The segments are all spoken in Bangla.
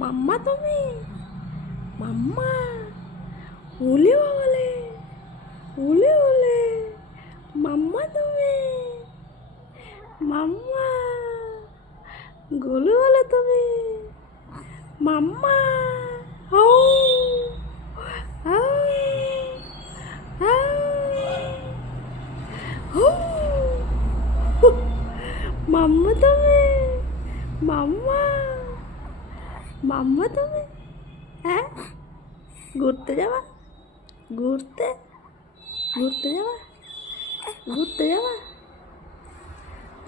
মাম্মা তুমি মাম্মা ওলে ওলে ওলে ওলে মাম্মা তুমি মাম্মা গোলু বলো তুমি মাম্মা ও মাম্মা তুমি মাম্মা মাম্মা তুমি হ্যাঁ ঘুরতে যাবা ঘুরতে ঘুরতে যাবা ঘুরতে যাবা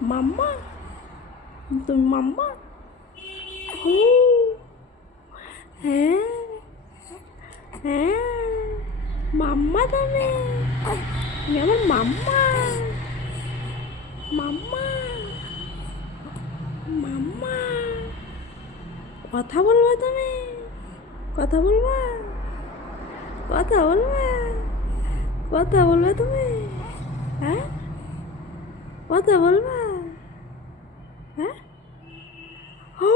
মাম্মা তুমি মাম্মা ও হ্যাঁ হ্যাঁ মাম্মা তুমি আমার মাম্মা মাম্মা মাম্মা কথা বলবা তুমি কথা বলবা কথা বলবা কথা বলবে তুমি হ্যাঁ কথা বলবা হ্যাঁ ও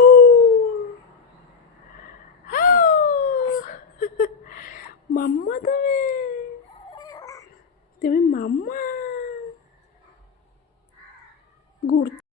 মাম্মা তুমি তুমি মাম্মা ঘুরতে